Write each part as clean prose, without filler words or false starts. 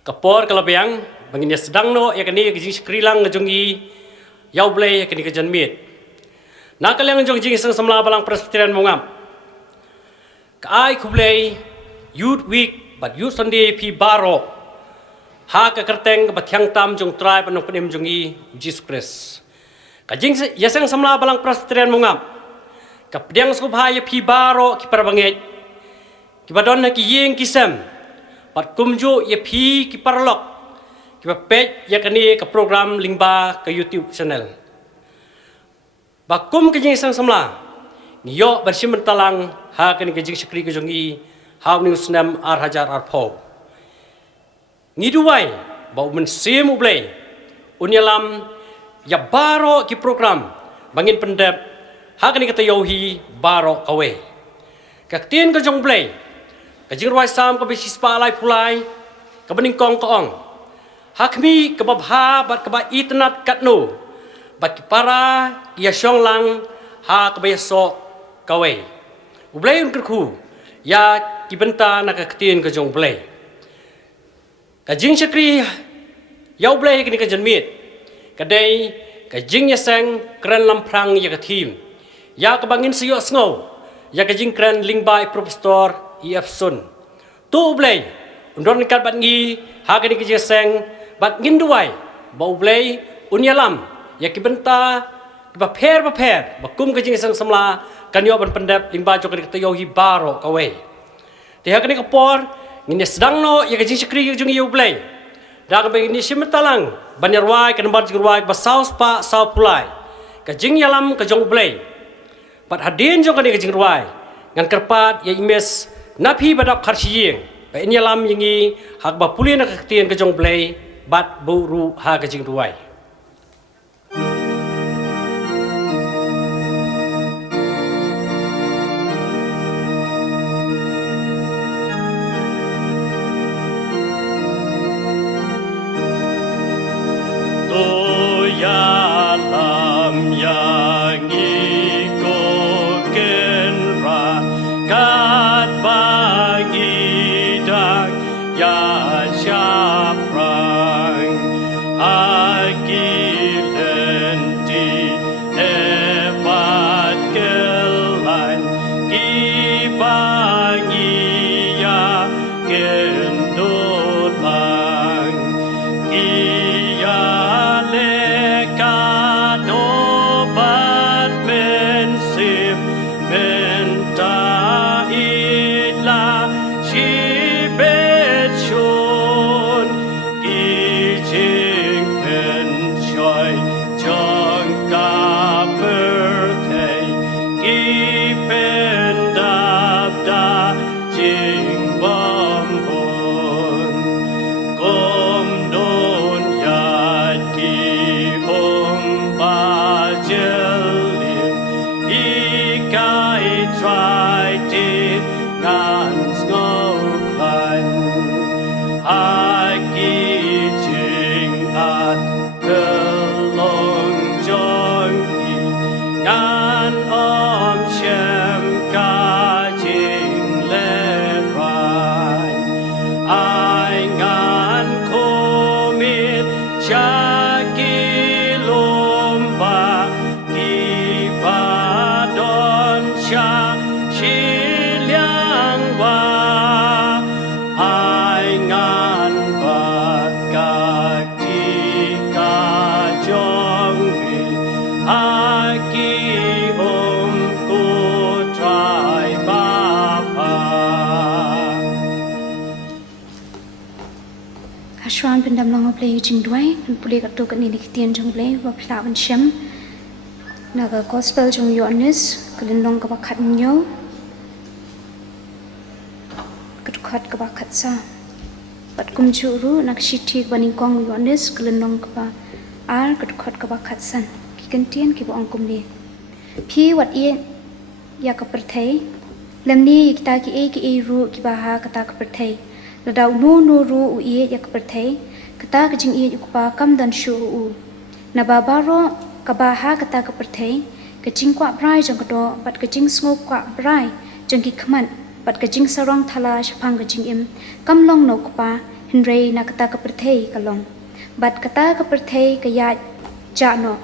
Kapor kalabang bangin sedang no ya kini kejing skrilang ngejungi yau blay ya kini kejan mit. Nakalang ngejung jing sang samla balang presbyterian mongam. Kai kublay youth week but youth Sunday pi baro. Ha ka kerteng ka batyang tam jung tribe anong penim jungi Jesus Christ. Kajing yasang samla balang presbyterian mongam. Kapdiang subhaya pi baro ki parabangit. Ki badon na ki yeng kisam. Pat kumju ya pi ki parlok ki pet ya kani ke program lingba ke YouTube channel. Bakum ke jing sang samla ngiyo bersim talang ha kani ke jing sekri ke jongi ha ni usnam ar hajar ar pho. Ngiduai bau men sim ublay unyalam ya baro ki program bangin pendep ha kani kata yohi baro kawe. Kaktien ke jong blay kajing ruai sam ke bisi spalai pulai ke bening kong koong hakmi ke babha bat ke ba itnat katno bat ki para ya syong lang ha ke beso kawe ublay un kerku ya ki benta na kaktien ke jong blay kajing sekri ya ublay ke ni ke janmit kadai kajing ya sang kren lamprang ya ke tim ya ke bangin siyo sngo ya kajing kren lingbai profesor Iapsun. Tu ublay undon kat bat ngi ha kani ke seng bat nginduai ba ublay unyalam ya ki benta ba pher bakum ke jing sang samla kan yo ban pendap limba jok ke yo hi baro kawe te ha kani ke por ngin sedang no ya ke jing sekri jung yo ublay da ka ni simtalang banyarwai kan bar jingwai ba saus pa sau pulai ke jing yalam ke jong ublay bat hadin jong kani ke jing ruai ngan kerpat ya imes napi badak karsiyeng ba inyalam yingi hak ba pulih na kaktian ke jong blay bat buru ha ke jing ruai to ya lam yang iko kenra kat bangidang ya syaprang akilenti hebat kelan kibangi ya kendolang kia lekat obat bensim benta ila shibet shon kijing pen choy chong ka birthday ki pen dab da jing bom hon kom don yat ki ba jelim ikai try ti ngan skoklan aki jing at kelong jongki ngan om shem ka jing lerai ai ngan komit shaki lomba ki badon sha shiliang wa ai ngan bat ka ti ka jong bi aki om ko trai ba pa Ashwan pendam long play jing duai dan pulih kat tu kat ni dikitian jong play wa pelawan syam naga gospel jong Yohanes kelendong ke bakat nyo kedukat ke bakat sa pat kum juru nak shiti baning kong Yohanes kelendong ke ba ar kedukat ke bakat san ki kentian ki bo kum ni phi wat ye ya ka perthai lamni kita ki e ru ki ba ha kata ka perthai ladau no ru u ye ya ka perthai kata ka jing ye ku pa kam dan shu u na ba baro ka ba ha kata ka perthai ka jing kwa brai jong ka do pat ka jing sngo kwa brai jong ki khman pat ka jing sarong thala shapang ka jing im kam long no ku pa Henry na kata keperthei kalong. Bat kata keperthei kaya jano.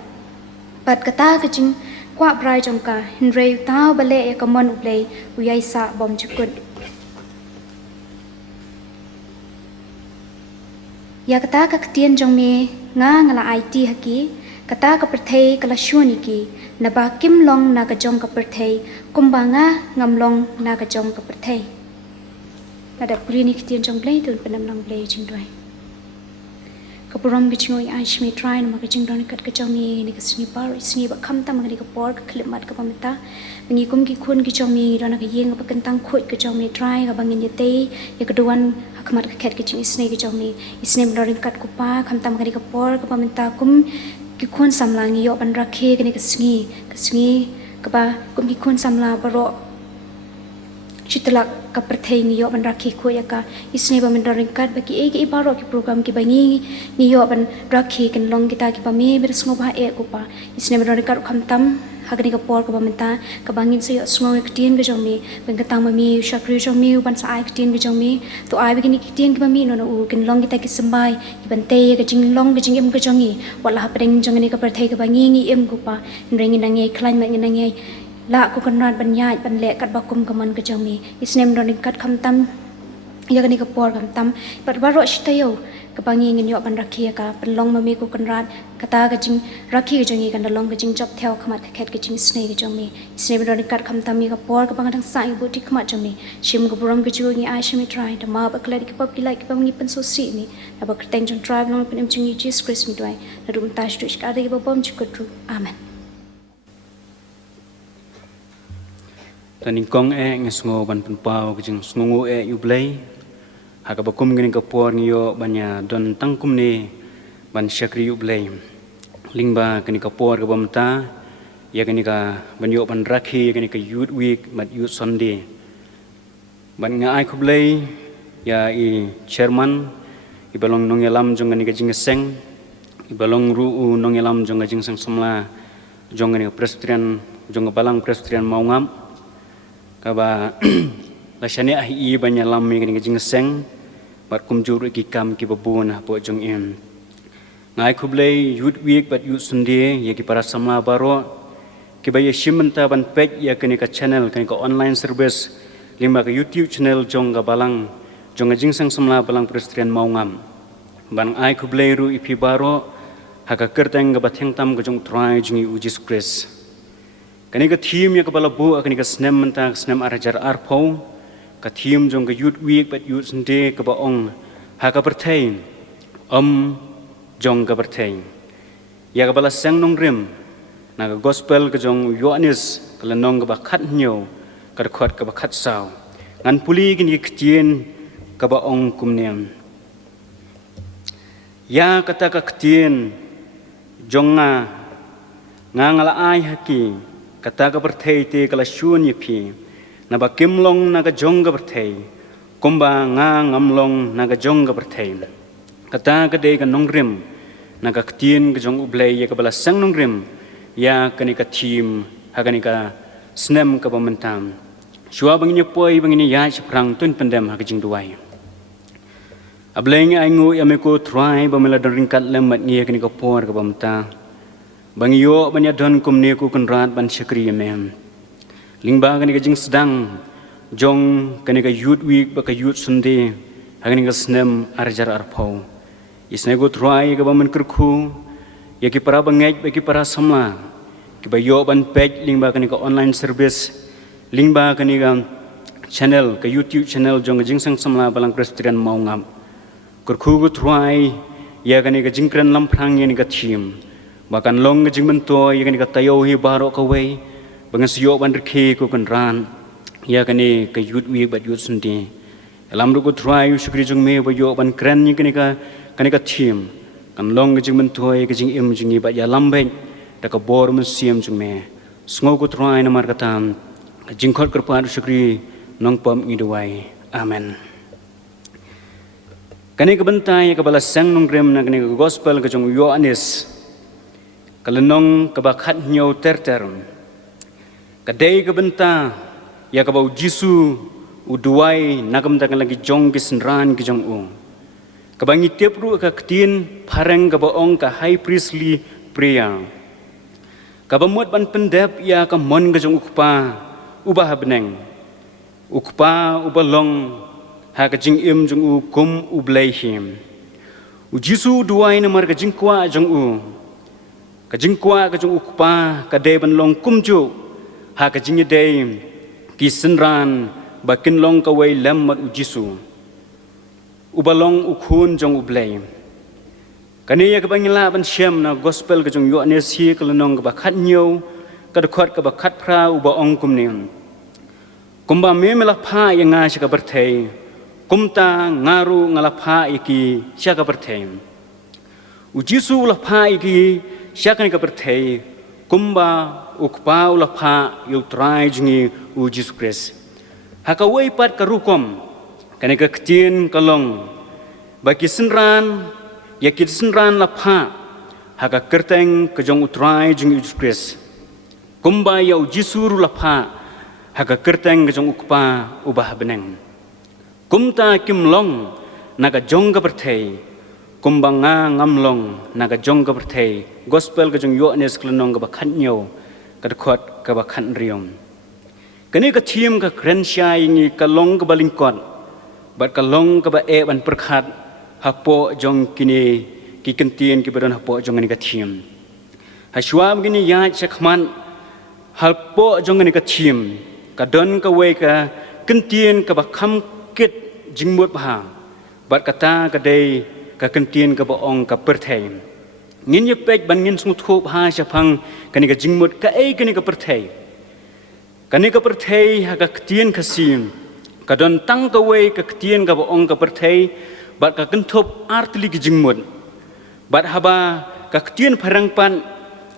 Bat kata kejing kwa brai jongka. Henry tau balik ya kemon ublei uyai sa bom jukut. Ya kata kaktian jong me ngala IT haki. Kata keperthei kala syun iki. Naba kim long na kajong keperthei. Kumbanga ngamlong na kajong keperthei. Nada puli ni kitian jong blay dun penam lang blay jing doy. Kapuram kicingoi Aishmi try nama kicing don kat kacang mi ni kesini par sini bak kam tam ngani kapor klimat kapamita bengi kum ki kun kicang mi don ka yeng apa kentang khut kicang mi try ka bangin yete ya keduan hakmat ka ket kicing isne kicang mi isne mloring kat kupa kam tam ngani kapor kapamita kum ki kun samlangi yo ban rakhe kani kesini kaba kum ki kun samla baro Citlak keperthei ngiyo ban rakhi ko ya ka isne ba mendaring kat bagi e ki ibaro ki program ki bangi ngiyo ban rakhi ken long kita ki pame beres ngoba e ko pa isne mendaring kat khamtam hagni ka por ko ba menta ka bangin se sngo ek tien ge jongmi ben katang mami shakri jongmi ban sa ai tien ge jongmi to ai begini ki tien ki mami no no u ken long kita ki sambai ki ban te ge jing long ge jing em ge jongi wala hapeng jongni ka perthei ka bangi ngi em ko pa ringi nangi khlain ma ngi nangi la ko kan ran ban nyai ban le kat bakum kaman ke jami isnem don kat kham tam ya kani ka por kham tam pat baro shtayo ka bangi ngin yo ban rakhi ka pan long mami ko kan ran kata ga jing rakhi ga jangi kan long ga jing job theo khamat ka khet ga jing snei ga jami isnem don kat kham tam ka por ka bang thang sai bu ti khamat jami shim ga buram ga ju ngi ai shimi try da ma ba kla ki pap ki like bang ni pan so si ni da ba teng jong drive long pan em jing Jesus Christ mi doi da dum ta shtu ka da ga bom chikotru amen. Tani kong ngesngo ban penpau kejeng sngongo yublei haka bakum gini kapor ngiyo banya don tangkum ne ban syakri yublei lingba kini kapor ke bamta ya kini ka banyo ban rakhi kini ka youth week mat youth sunday ban nga ai kublei ya i chairman i balong nong yalam jong kini ka jingeseng i balong ruu nong yalam jong ka jingseng samla jong kini ka presbyterian jong ka balang presbyterian maungam kaba lasane ahi banya lammi kini jing seng bat kumjur ki kam ki babuna po jong im ngai kublei youth week bat youth sunday ya ki para samla baro ki baya shimenta ban pek ya kini ka channel kini ka online service lima ka YouTube channel jong ka balang jong jing seng samla balang presbyterian maungam ban ai kublei ru ipi baro haka kerteng ka batheng tam ka jong try jing Jesus Christ kani ka theme ya kapala bu kani ka snem menta snem arajar arpau ka theme jong ka youth week but youth sunday ka baong ha ka perthai jong ka perthai ya ka bala sang nong rim na ka gospel ka jong Yohanes ka lanong ka ba khat nyo ka khot ka ba khat saw ngan puli kini ktien ka baong kumniam ya kata ka ktien jong nga ngala ai haki kata ka perthei te kala syun yipi na ba kimlong na ka jong ka perthei kumba nga ngamlong na ka jong ka perthei kata ka de ka nongrim na ka ktien ka jong ublei ya ka bala sang nongrim ya kani ka team ha kani ka snem ka bamentam shua bangini poi bangini ya prang tun pendem ha ka jing duai ableng ai ngu ya me ko try ba mela don ringkat lemat ngi kani ka por ka bamta Bangyo banya don kumne ku kunrat ban syakri mem lingba kani ka jing sedang jong kani ka youth week ba ka youth sunday kani ka snem arjar arpau isne go try ka bamen kerku ya ki para bangaj ba ki para samla ki ba yo ban page lingba kani ka online service lingba kani ka channel ka YouTube channel jong jing sang samla balang presbyterian maungam kerku go try ya kani ka jingkran lamprang ya ni ka thim bahkan long jing mento ya kani ka tayo hi baro ka wei bangas yo ban rkhe ko kan ran ya kani ka youth week bat youth sunday alam ru ko try shukri jung me ba yo ban kran ni kani ka thim kan long jing mento ya jing im jing ba ya lambe ta ka bor mun siam jung me sngo ko try na mar katam jing khot krpa shukri nong pam ngi duai amen kani ka bantai ka bala sang nong grem na kani ka gospel ka jung Yohanes kalenong kabakhat nyaw ter kadai kabenta ya kabau jisu uduai nagam takan lagi jong kisenran ki jong u Kabangi tiap ru ka ketin pareng ka baong ka high priestly prayer. Kabamut ban pendep ya ka mon ka jong ukpa ubah beneng. Ukpa ubalong ha ka jing im jong u kum ublay him. U Jisu duai namar ka jing kwa jong u. Ka jing kwa ka jong ukpa ka de ban long kum ju ha ka jing de ki senran bakin long ka wai lam mat u Jisu. Ubalong ukhun jong ublay. Kaniya ka bangila ban syam na gospel ka jong Yohanes hi ka lenong ka bakhat nyo ka dekhot ka bakhat pra uba ong kumniun. Kumba me melapha yang nga siya ka bertay. Kumta ngaru ngalapha iki siya ka bertay. U Jisu lapha iki siya ka ka bertay. Kumba ukpa ulapha yu try jingi u Jisu Christ. Hakaway pat ka rukom. Kaneka ketin kalong bagi senran yakit senran lapha haka kerteng kejong utrai jeng Yesus Kristus kumba ya ujisuru lapha haka kerteng kejong ukpa ubah beneng kumta kimlong naga jong ka bertei kumba nga ngamlong naga jong ka bertei gospel kejong Yohanes klenong ka bakhanyo ka dekhot ka bakhan riom kaneka thim ka krensya ingi kalong ka balingkot bat kalong ka ba ban perkhat hapo jong kini ki kentien ki badon hapo jong ni ka thim ha shwam gini ya chakman hapo jong ni ka thim ka don ka we ka kentien ka ba kham kit jingmut ba bat kata ka dei ka kentien ka ba ong ka perthai ngin ye pek ban ngin sung thup ha chapang kani ka jingmut ka ei kani ka perthai ha ka kentien ka sim kadon tang ka we ka ketien ka baong ka perthai bat ka kenthop artli ki jingmut bat haba ka ketien parang pan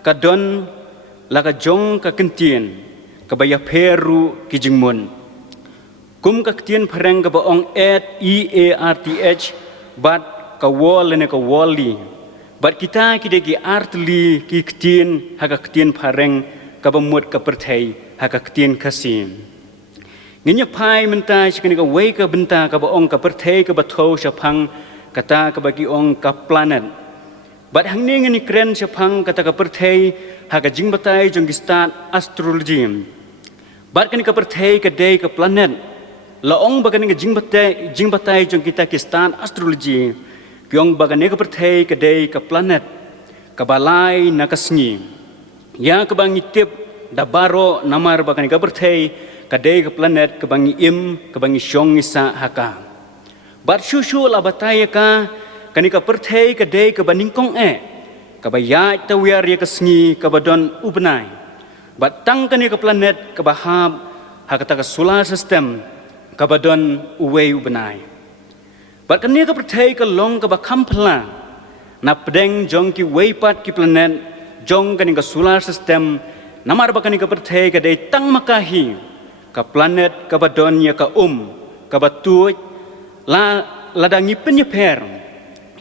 kadon la ka jong ka kentien ka baya peru ki jingmun kum ka ketien parang ka baong EARTH bat ka wol ne ka woli bat kita kide ki artli ki ketien ha ka ketien parang ka bamut ka perthai ha ka ketien kasim Nginya pai menta sikini ka wei ka benta ka baong ka perthai ka batho syapang kata ka bagi ong ka planet. Bat hangni ngini kren syapang kata ka perthai ha ka jing batai jong start astrology. Bat kani ka perthai ka day ka planet. La ong bagani ka jing batai jong kita ki start astrology. Kyong bagani ka perthai ka day ka planet. Ka balai na kasngi. Ya ka bangi tip da baro namar bagani ka perthai kadai ke planet ke bangi im ke bangi syong isa haka bat shushu la bataya ka kani ka perthai kadai ke baningkong ka bayai tawiar ya kesngi ka badon ubnai bat tang kani ka planet ke bahab hakata ka solar system ka badon uwei ubnai bat kani ka perthai ka long ka bakham phla na pedeng jong ki weipat ki planet jong kani ka solar system namar bakani ka perthai kadai tang makahi ka planet ka badon ya ka ka batuj la ladangi penyeper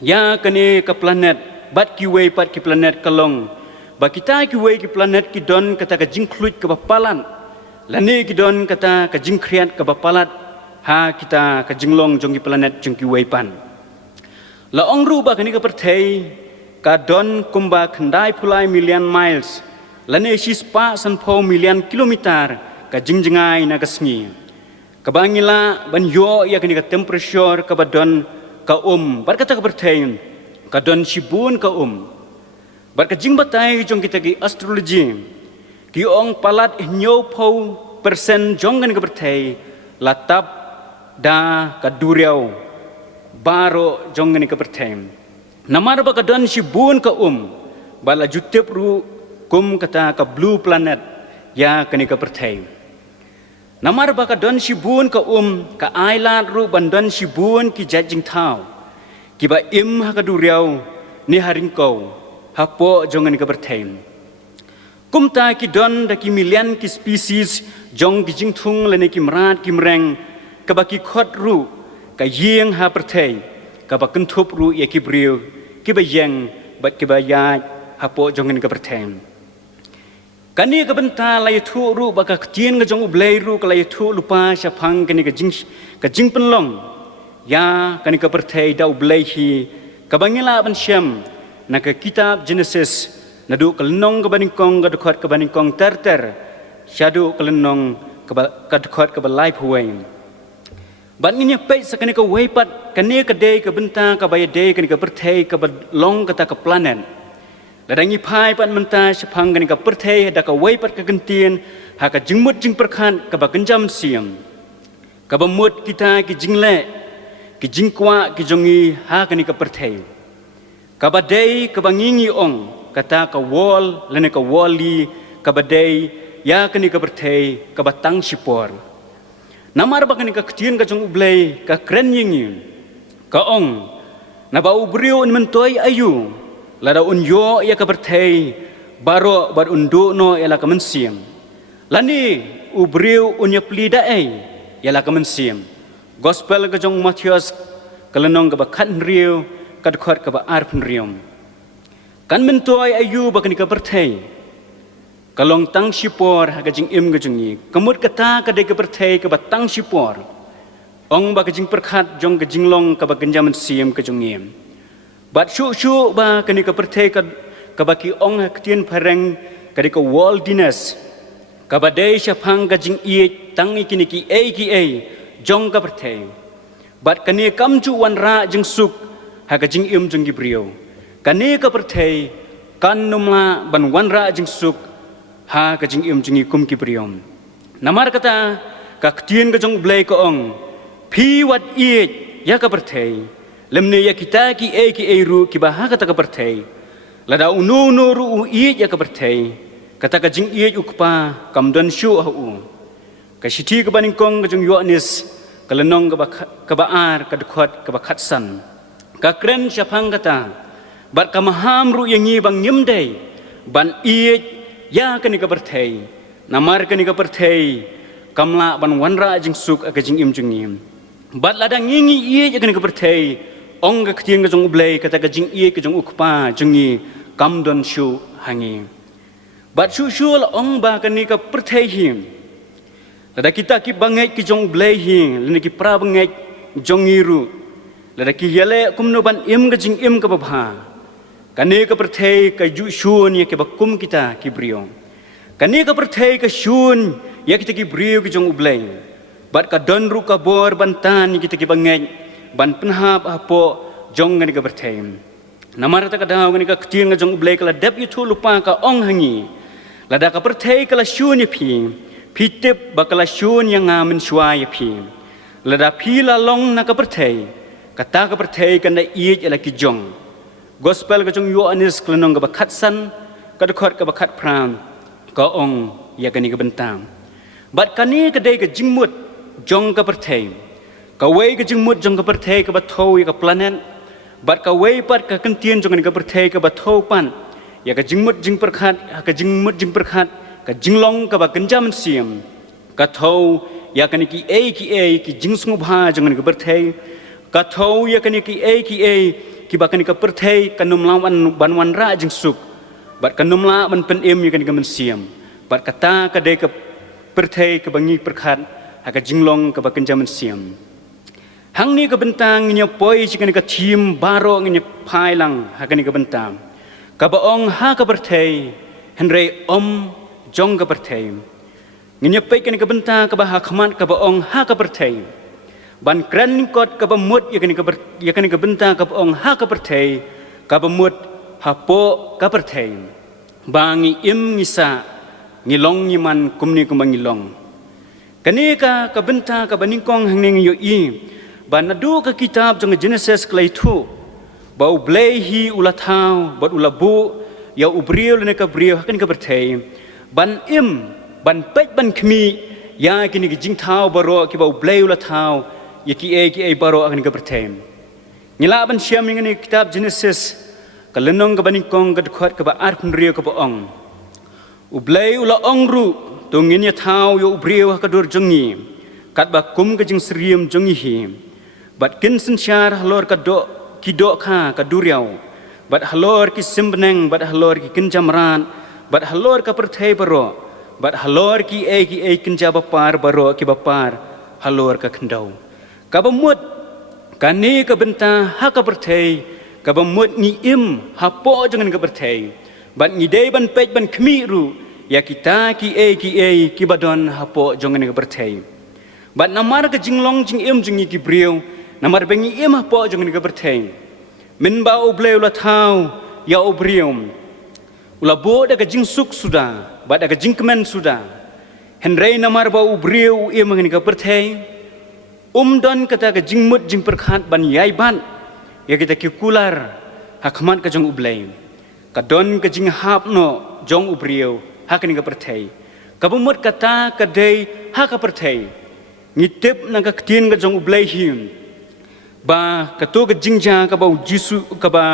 ya kani ka planet bat ki wei pat ki planet kalong ba kita ki wei ki planet ki don kata ka jingkluit ka bapalan lani ki don kata ka jingkriat ka bapalat ha kita ka jinglong jong ki planet jong ki wei pan la ong ru ba kani ka perthai ka don kumba khandai phulai million miles lani sispa sanpho million kilometer ka jingjengai na kasngi kabangila ban yo ya kini ka temperature ka badon ka bar kata ka berthain ka don sibun ka bar ka jingbatai jong kita ki astrology ki ong palat nyo pho persen jong kan ka berthai latap da ka duriau baro jong kan ka berthai namar ba ka don sibun ka bala jutep ru kum kata ka blue planet ya kani ka berthai Namar baka don sibun ka ka ailat ru bandon sibun ki jajing tau ki ba im ha ka duriau ni haringkau hapo jongan ka berthaim kumta ki don da ki million ki species jong ki jingthung le ne ki mrat ki mreng ka ba ki khot ru ka yeng ha berthai ka ba kentup ru ya ki briu ki ba yeng bat ki ba ya hapo jongan ka berthaim kani ka benta lai thu ru baka tien ga jong ublei ru ka lai thu lupa syapang kani ka jing penlong ya kani ka perthei da ublei hi kabangila ban syam na ka kitab Genesis nadu kelnong ka baningkong ka dekat ka baningkong ter syadu kelnong ka dekat ka balai puai ban nginya pe sakani ka weipat kani ka dei ka benta ka baya dei kani ka perthei ka long ka ta ka planet ladangi phai pan menta sepang kani ka perthei da ka weipat ka gentien ha ka jingmut jing perkhan ka ba kenjam siam ka ba mut kita ki jingle ki jingkwa ki jongi ha kani ka perthei ka ba dei ka ba ngingi ong kata ka wall lene ka wali ka ba dei ya kani ka perthei ka ba tang sipor namar ba kani ka ktien ka jong ublei ka kren yingi ka ong na ba ubrio un mentoi ayu lada unyo ya ka perthei baro bar undu no ya la ka mensiam lani ubrio unya plida ya la ka mensiam gospel ka jong Matius kalenong ka ba khan riu ka dekat ka ba arpun rium kan mentoi ayu ba kani ka perthei kalong tang sipor ha ka jing im ka jongi kamut kata ka de ka perthei ka ba tang sipor ong ba ka jing perkhat jong ka jinglong ka ba genjaman siam ka jongiem bat shu ba kani ka perthei ka ba ki ong ha ktien phareng ka de ka worldliness ka ba dei syapang ka jing i tang ikini ki jong ka perthei bat kani kam chu wan ra jing suk ha ka jing im jong gi brio kani ka perthei kan numla ban wan ra jing suk ha ka jing im jing kum ki briom namar kata ka ktien ka jong blai ka ong phi wat i ya ka perthei lemne ya kita ki ru ki ba ha kata ka perthei lada unu no ru u i ya ka perthei kata ka jing i ukpa kam don shu ha u ka shiti ka baning kong ka jong yonis ka lenong ka ba ar ka dekat ka ba khatsan ka kren syapang kata bat ka maham ru yang ngi bang nyem dei ban i ya kani ka perthei namar kani ka perthei kamla ban wanra jing suk ka jing im jingim bat lada ngingi i ya kani ka perthei ong ka ktien ka jong ublei kata ka jing i ka jong ukpa jingi kam don shu hangi bat shu la ong ba kani ka perthei him lada kita ki bangai ki jong ublei him lene ki pra bangai jong iru lada ki yale kumno ban im ka jing im ka babha kani ka perthei ka ju shun ya ke bakum kita ki brio kani ka perthei ka shun ya kita ki brio ki jong ublei bat ka don ru ka bor bantan kita ki bangai ban penhap apo jong ngani ka perthei namar ta ka daw ngani ka ktien nga jong ublei kala dep yu thu lupa ka ong hangi lada ka perthei kala shun ya phi tip bakala shun yang ngamen shwa ya phi lada phi la long na ka perthei kata ka perthei kan da i ala ki jong gospel ka jong Yohanes kelenong ka bakhat san ka dekat ka bakhat pram ka ong ya kani ka bentam bat kani ka dei ka jingmut jong ka perthei ka wei ka jingmut jong ka perthei ka bathau ya ka planet bat ka wei pat ka kentien jong ka perthei ka bathau pan ya ka jingmut jing perkhat ka jingmut jing perkhat ka jinglong ka ba kenjam siam ka thau ya kani ki ki jingsung bha jong ka perthei ka thau ya kani ki ki bakani ka perthei kanum lawan banwan ra jing suk bat kanum la man pen em ya kani ka mensiam bat kata ka de ka perthei ka bangi perkhat ha ka jinglong ka bakan jaman siam hang ni ka bentang nya poi jikani ka thim baro nya phai lang ha kani ka bentang ka baong ha ka perthei henrei om jong ka perthei nya pe kani ka bentang ka ba ha khmat ka baong ha ka perthei ban kren kot ka bamut ya kani ka benta ka ong ha ka perthei ka bamut ha po ka perthei bangi im ngisa ngilong ngiman kumni kumangilong kani ka benta ka baningkong hangning yo i ban nadu ka kitab jong Genesis klai thu ba ublei hi ulathau bat ulabu ya ubriel ne ka brio kani ka perthei ban im ban pet ban khmi ya kini ki jingthau baro ki ba ublei ulathau ya ki baro akan ka perthei ngila ban siam ngani kitab Genesis ka lenong ka baningkong ka dekat ka ba arpun rio ka ba ong ublei ula ong ru tungin ya thau yo ubrio ka dur jongi kat ba kum ka jing sriem jongi hi bat kin sensyar halor ka do ki do kha ka duriau bat halor ki simbeneng bat halor ki kin jamran bat halor ka perthei baro bat halor ki kin jaba par baro ki bapar halor ka khendau ka bamut Kani ka benta ha ka perthei ka bamut ngi im ha po jangan ka perthei bat ngi dei ban pej ban khmi ru ya kita ki e ki badon ha po jangan ka perthei bat namar ka jinglong jing im jing ki briu namar bengi im ha po jangan ka perthei min ba obleu la thau ya obrium ula bo da ka jing suk sudah bat da ka jing kemen sudah henrei namar ba obriu im ngani ka perthei don kata ke jingmut jing perkhat ban yai ban ya kita ki kular hakmat ka jong ublai ka don ke jing hap no jong ubriu hakani ka perthei ka bumut kata ka dei ha ka perthei ngitip na ka tin ka jong ublai him ba ka to ka jingja ka ba jisu ka ba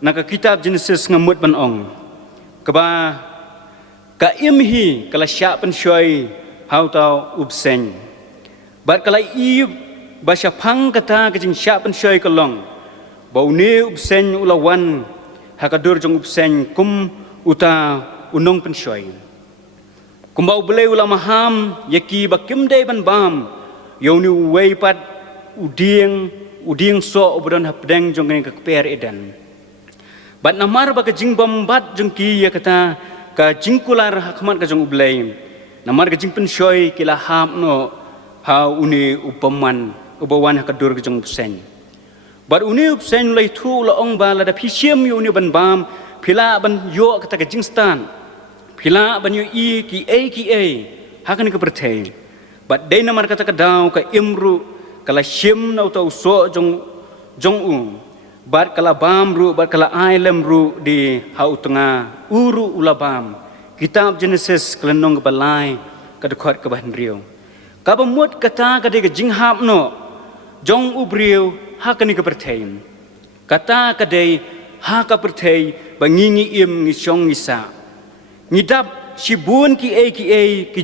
na ka kitab Genesis ngamut ban ong ka ba ka imhi kala sya pen shoi hau tau ubseng bat kalai i basha phang kata kajing sya pen shoi kalong bau ne ubsen ulawan hakadur jong ubsen kum uta unong pen shoi kum bau bele ulama ham yaki bakim dei ban bam yoni wei pat uding so obron hapdeng jong ne ka per edan bat namar ba kajing bam bat jong ki ya kata ka jingkular hakmat ka jong ublei namar ka jing pen shoi kila ham no ha uni upaman ubawan hakadur ke jong upsen bar uni upsen lai thu la ong ba la da phisiam yu ni ban bam phila ban yo kata ke jingstan phila ban yu i ki a hakan ke perthei bat dei namar kata ka daw ka imru kala shim nau tau so jong bat kala bam ru bat kala ailem ru di hau tengah uru ulabam kitab Genesis kelenong ke balai ka dekat ke bahan riau kaba mut kata kade ke jinghap no jong ubriu ha kani ke perthei kata kade ha ka perthei bangingi im ngi chong ngisa ngidap sibun ki a ki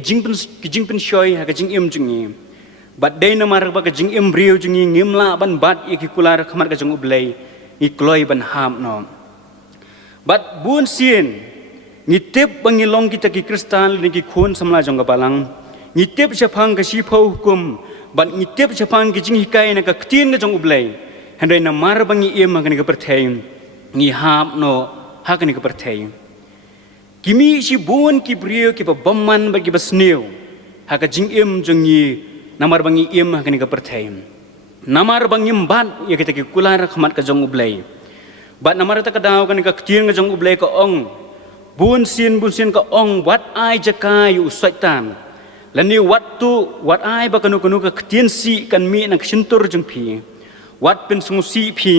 jingpen shoi ha ka jing im jingi bat dei namar ba ka jing im briu jingi ngimla ban bat ki kular khamar ka jong ublei ngi kloi ban ham no bat bun sien ngitip bangilong kita ki kristal ni ki khun samla jong ka balang ngitip japang ke sipau hukum ban ngitip japang ke jing hikai na ka ktin ka jong ublei handai na mar bangi im ka ni ka perthei ngi hap no ha ka ni ka perthei kimi si bun ki brio ki babamman ba ki basneu ha ka jing im jong ni namar bangi im ha ka ni ka perthei namar bangi mbat ya kita ki kular khamat ka jong ublei bat namar ta ka daw ka ni ka ktin ka jong ublei ka ong bun sin ka ong wat ai jakai usaitan lani wat ai ba kanu ka ktin si kan mi na ksintur jeng phi wat pen sungu si phi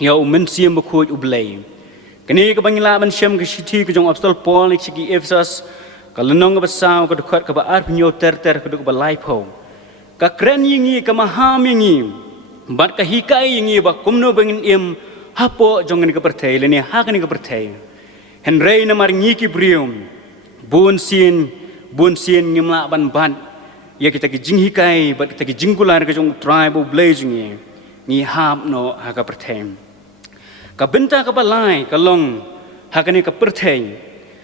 ya men siam ba khoj ublei kani ka bangila ban syam ka sithi ka jong apostol Paul ni chiki Efesus ka lenong ba saw ka dekhat ka ba ar pnyo ter ka duk ba lai pho ka kren yingi ka maham yingi bat ka hikai yingi ba kumno bangin im hapo jong ni ka perthei lani ha ka ni ka perthei henrei na mar ngi ki brium bun sin ngimla ban ya kita ki jing hikai bat kita ki jingkular ka jong tribe blazing ngi hap no ha ka perthei ka benta ka balai ka long ha ka ni ka perthei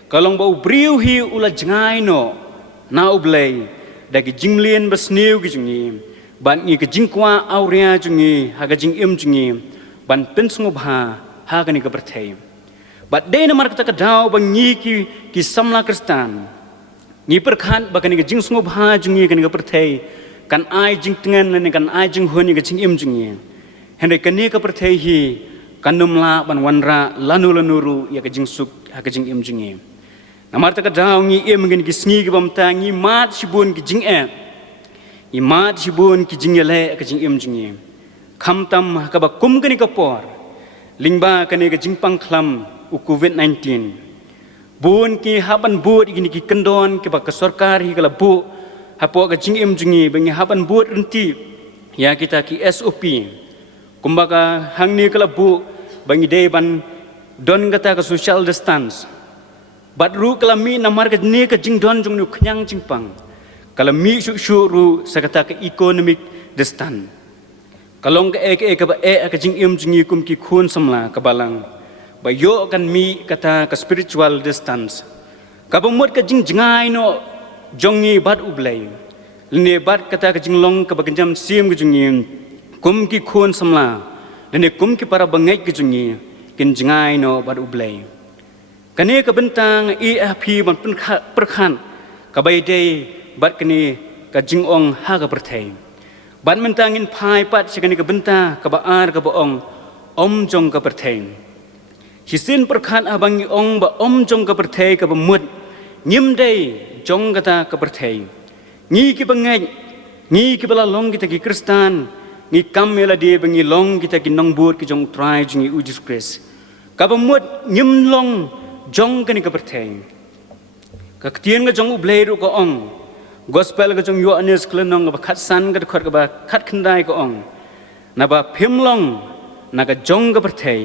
ka long ba briu hi ula jangai no na ublei da ki jinglien basneu ki jingi ban ngi ka jingkwa auria jingi ha ka jing im jingi ban pensngu bha ha ka ni ka perthei bat dei na mar ka daw bang ngi ki samla kristan ni perkhan bakani ke jing sungu bha jungi kan ke perthei kan ai jing tengen ne kan ai jing honi ke jing im jungi hende kan ni ke perthei hi kanumla ban wanra lanu ya ke jing suk ha ke jing im jungi namar ta ka daw ngi im ngi ki sngi ke bam ta ngi mat sibun ki jing i mat sibun ki jing le ke jing im jungi kham tam ka ba kum ke ni ka por lingba kan ni ke jing pang khlam u covid 19 bun ki haban buat igini ki kendon ki ba ka sarkar hi kala bu hapo ka jing im jungi bengi haban buat renti ya kita ki SOP kumbaga hangni kala bu bangi dei ban don kata ka social distance bat ru kala mi namar ka ne ka jing don jung nu khnyang jing pang kala mi shu ru sakata ka economic distance kalong ka ka ba ka jing im jungi kum ki khun samla ka balang bayo kan mi kata ka spiritual distance kabamut ka jing jingai no jongi bat ublai lene bat kata ka jinglong ka baganjam sim ka jingin kum ki khun samla dan kum ki para bangai ki jungi kin jangai no bad ublay kani ka bentang EFP ban perkhan ka bai dei bad kani ka jingong ha ka perthai ban mentangin phai pat sikani ka benta ka ba ar ka ba ong om jong ka perthai hisin perkhan abangi ong ba om jong ka perthai ka ba mut nyim dei jong kata ka perthai ngi ki bangai ngi ki bala long kita ki kristan ngi kamela dia bengi long kita ki nong buat ki jong try jingi ujis kris ka ba mut nyim long jong kani ka perthai ka tien ga jong ublei ru ko ong gospel ga jong Yohanes klenong ba khat san ga khot ga ba khat khandai ko ong na ba phimlong na ga jong ga perthai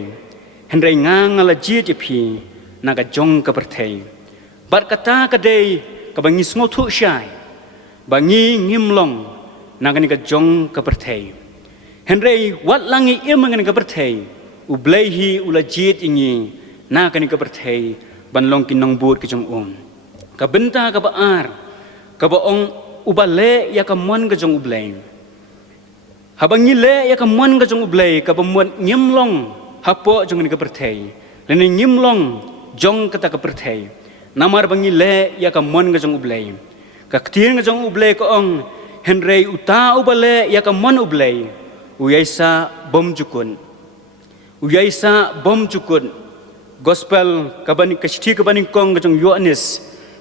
hendrai ngang ala ji phi na ga jong ka perthai bat kata ka dei ka bangi sngo thu shai bangi ngimlong na ga ni ga jong ka perthai hendrai wat langi im ngani ka perthai ublei hi ula ji ingi na ga ni ka perthai ban long kin nong but ki jong ka benta ka ba ar ka ba ong ubale ya ka mon ka jong ublei habangi le ya ka mon ka jong ublei ka ba mon ngimlong hapo jong ni ka perthai leni ngimlong jong kata ka perthai namar bangi le ya ka mon ka jong ublei ka ktien ka jong ublei ko ong henrei uta ubale ya ka mon ublei uyaisa bom jukun gospel ka bani ka sti ka bani kong ka jong Yohanes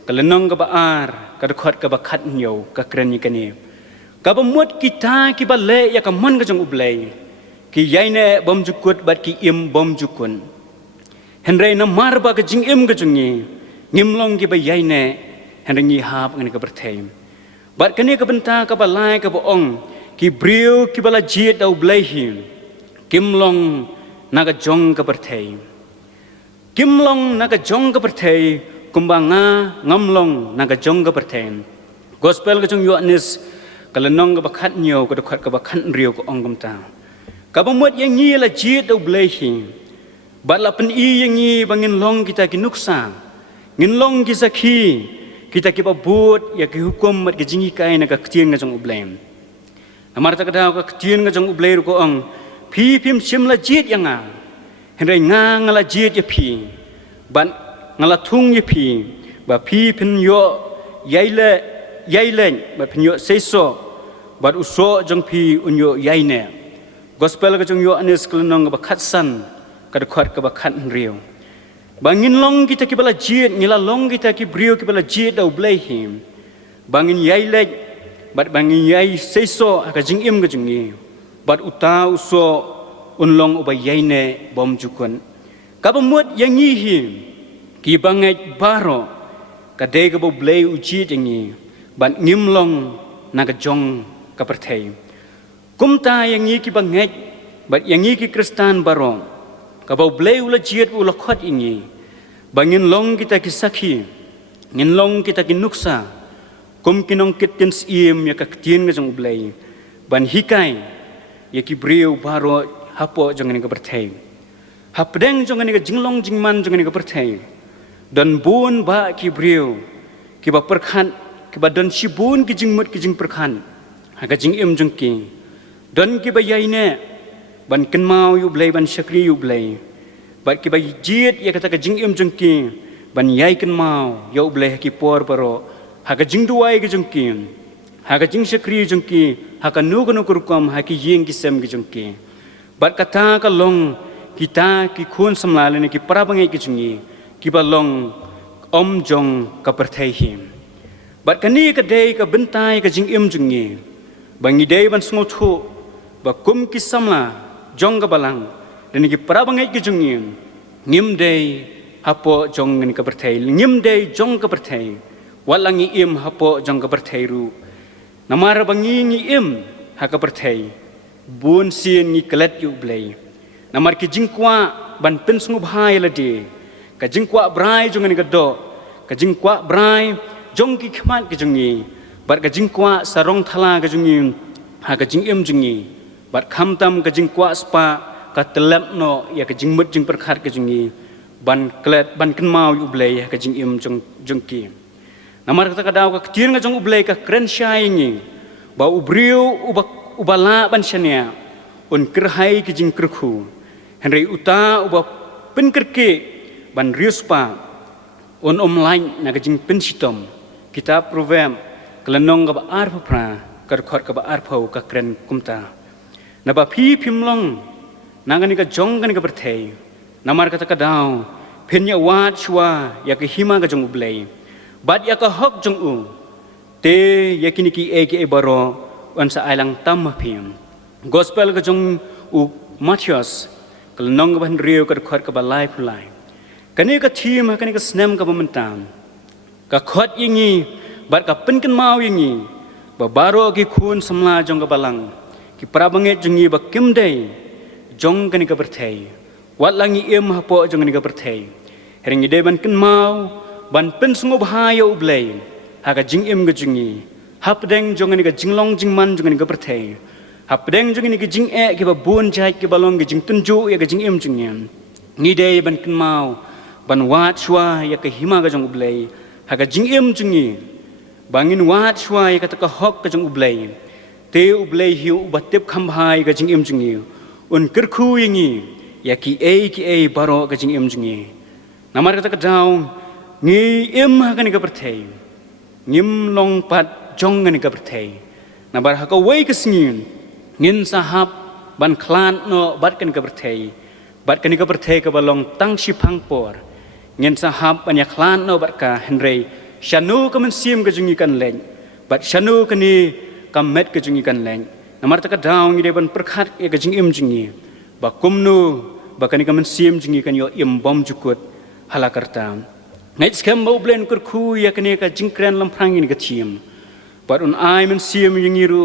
kalenong ka ba ar ka khot ka ba khat nyo ka kren ni kani ka ba mut kita ki ba le ya ka mon ka jong ublei ki yaine bom jukut bat ki im bom jukun henrei na mar ba ka jing im ka jungi ngimlong ki ba yaine henrei ni hap ngani ka perthai bat kani ka benta ka ba lai ka ba ong ki briu ki bala jit au blai hi kimlong na ka jong ka perthai kimlong na ka jong ka perthai kumbanga ngamlong na ka jong ka perthai gospel ka jong Yohanes kalenong ka ba khat nyo ka khot ka ba khan riu ko ong kam ta ka ba mot yang ngi la jit au blai hi bat la pen i yang ngi bangin long kita ki nuksa ngin long ki sakhi kita ki ba but ya ki hukum mat ki jingi kai na ka ktien nga jong ublem amar ta ka daw ka ktien nga jong ublei ko ong phi phim sim la jit yang nga henrei nga ngala jit ya phi ban ngala thung ya phi ba phi phin yo yaile ba phin yo seiso bat uso jong phi unyo yaine gospel ka jong Yohanes klenong ba khat san ka khot ka ba khat riu bangin long kita ki bala jit ngila long kita ki brio ki bala jit au blai him bangin yaile bat bangin yai seiso ka jing im ka jingi bat uta uso unlong uba yaine bom jukun ka ba mut yangi him ki bangai baro ka de ka bo blai uji jingi ban ngimlong na ka jong ka perthai kumta yangi ki bangai bat yangi ki kristan baro ka bo blai ula jiet ula khot ingi bangin long kita ki sakhi ngin long kita ki nuksa kum kinong kit kin sim ya ka ktien nga jong blai ban hikai ya ki briu baro hapo jong ni ka perthai hapdeng jong ni ka jinglong jingman jong ni ka perthai dan bun ba ki briu ki ba perkhan ki ba don sibun ki jingmut ki jing perkhan ha ka jing im jong ki don ki ba yaine ban kin mau yu blai ban shakri yu blai bat ki ba jit ya kata ka jing im jong ki ban yai kin mau yu blai ki por paro ha ka jing duai ki jong ki ha ka jing shakri jong ki ha ka nu nu kurkom ha ki yeng ki sem ki jong ki bat kata ka long kita ki khun samlale ni ki parabangai ki jungi ki ba long om jong ka perthai him bat kani ka dei ka bentai ka jing im jungi bangi dei ban sngo thu ba kum ki samla jong ka balang dan ki parabangai ki jungi ngim dei hapo jong ni ka perthai ngim dei jong ka perthai walangi im hapo jong ka perthai ru namar bangi ngi im ha ka perthai bun sien ngi kelet yu blai namar ki jingkwa ban pen sngo bhai la de ka jingkwa brai jong ni ka do ka jingkwa brai jong ki khmat ki jungi bar ka jingkwa sarong thala ka jungi ha ka jing im jungi bat kham tam ka jingkwa spa ka telap no ya ka jingmut jing perkhat ka jungi ban klet ban ken mau yu blai ka jing im jong ki namar ka daw ka tien nga jong blai ka kren shai ngi ba ubriu ubala ban shania un kerhai ke jing kerku Henry uta uba pen kerke ban riuspa un lain na ke jing pensitom kitab proverb kelenong ka ba arpa pra kerkhot ka ba arpau ka kren kumta na ba phimlong nangani ka jong kan ka berthei namar kata ka dau phenya wat chwa ya ke hima ka jong ublei bat ya ka hok jong u te yakini ki eke baro wan sa ailang tam phim gospel ka jong u Matthias kelenong ka ban rio ka khot ka ba lai phulai kani ka thim kani ka snem ka bamantam ka khot yingi bat ka pen kan mau yingi ba baro ki khun samla jong ka balang ki prabange jongi ba kimdei jong kani ka berthei wat langi em hapo jong kani ka berthei heringi de ban kan mau ban pen sungob hayo ublei haga jing em ga jingi hapdeng jongani ga jinglong jingman jongani ga berthei hapdeng jongani ga jing e ke ba bun jai ke balong ga jing tunju ya ga jing em jingyan ni dei ban kin mau ban wat chwa ya ke hima ga jong ublei haga jing em jingi bangin wat chwa ya ka ta ka hok ga jong ublei te ublei hiu batep khambhai ga jing em jingi un kerkhu yingi ya ki e baro ga jing em jingi namar ka ta ka daung ngi em ha ga ni ga berthei ngim long pat jong ngani ka berthei na bar ha ka wei ka singin ngin sahab ban klan no bat kan ka berthei bat kan ka berthei ka balong tang sipang por ngin sahab ban ya klan no bat ka henrei shanu ka men sim ka jungi kan leng bat shanu ka ni ka met ka jungi kan leng na mar ta ka daung ide ban perkhat e ka jing im jungi ba kumnu ba kan ka men sim jungi kan yo im bom jukut halakarta ngai skem mo blen kur khu ya kane ka jingkren lamprang in ka thim but un ai men siam yingiru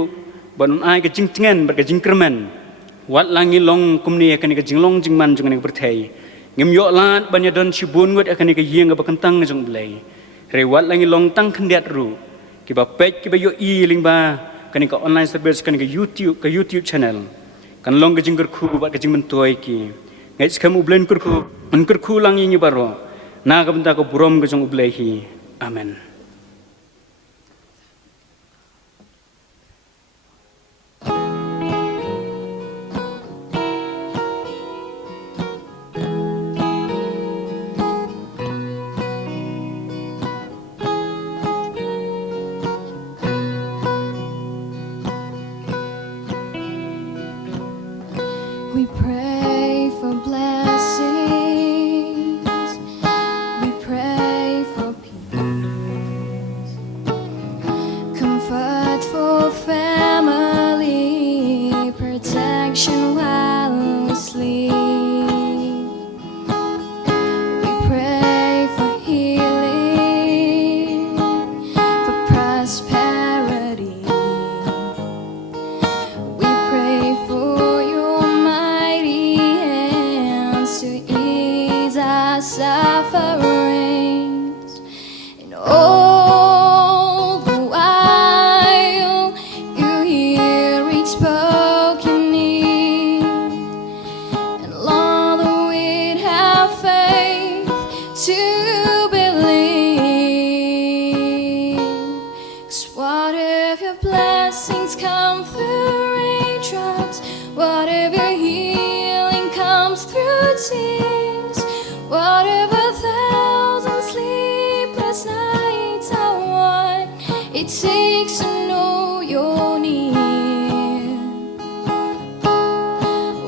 but un ai ka jingtngen bar ka jingkermen wat langi long kumni ya kane ka jinglong jingman jung ne berthei ngim yo lat ban ya don sibun ngot kane ka yeng ka kentang jung blei re wat langi long tang khendiat ru ki ba pet ki ba yo i ling ba kane ka online service kane ka YouTube channel kan long ka jingker khu ba ka jingmen toy ki ngai skem mo blen kur khu langi ni baro na ka benda ko burom ke jong ublehi amen We pray for blessings, we pray for peace, comfort for family, protection while we sleep. We pray for healing, for prosperity. We pray for your mighty hands to ease our sufferings. And all the while you hear each spoken need. And Lord, we'd have faith to believe. 'Cause what if your blessings come through raindrops? What if your healing comes through tears? What if 1,000 sleepless nights are what it takes to know you're near?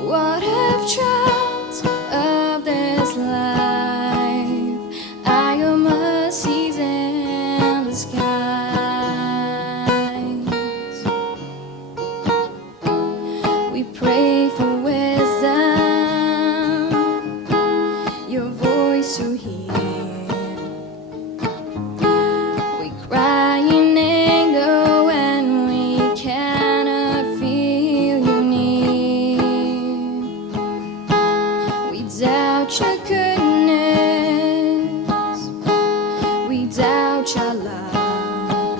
What if trials of this life are your mercies in the skies? We pray for wisdom, your voice to hear. We cry in anger when we cannot feel you near. We doubt your goodness, we doubt your love,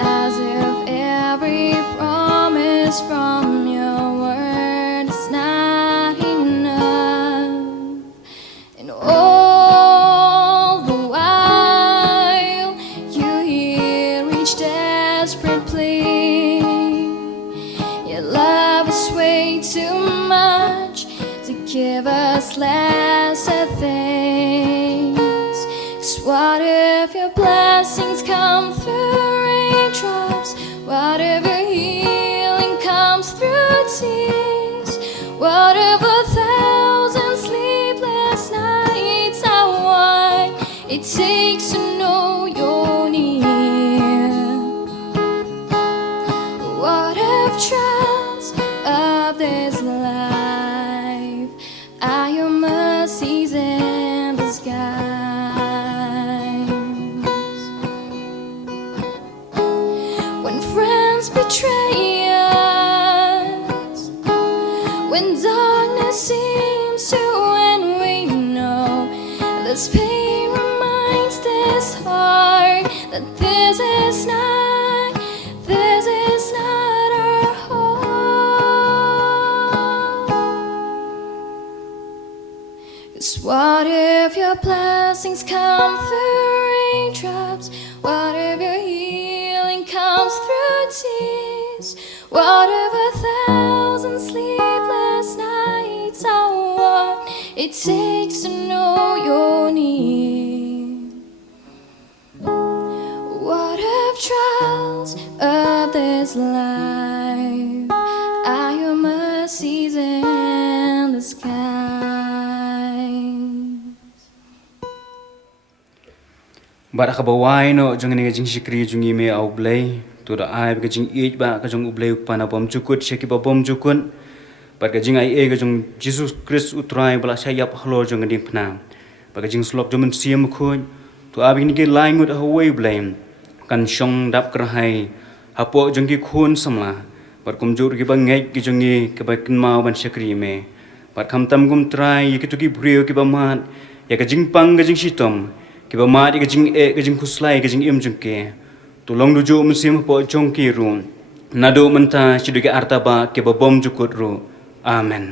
as if every promise from your word is not enough. And all the while you hear each desperate plea. Your love is sweet. give us lesser things. 'Cause what if your blessings come through raindrops? What if your healing comes through tears? What if 1,000 sleepless nights are what it takes to know you're near? What if trials of this life are your mercies in disguise? When friends betray us, when darkness seems to win, we know this pain reminds this heart that this is not our home. 'Cause what if your blessings come through raindrops? What if your healing comes through tears? What if 1,000 sleepless nights are what it takes to know you're near? What if trials of this life are your mercies in disguise? Bara ka bawai no jong ni jing sikri jong ime au blai tu da ai ka jing ej ba ka jong ublai upana bom cukut sheki ba bom cukun bar ka jing ai ka jong Jesus Christ utrai bala sayap hlo jong ding pna ba ka jing slok jom siam khoi tu abi ni ke lai ngut hawai blai kan shong dap krahai hapo jong ki khun samla bar kum jur ki ba ngai ki jong ni ke ba kin mau ban sikri me bar kham tam gum trai ki tu ki brio ki ba mat ya ka jing pang ka jing sitom kiba mati ka jing ka jing kuslai ka jing im jing ke tulong dujo musim po jong ki ru nado menta chidu ke arta ba kiba bom jukut ru amen.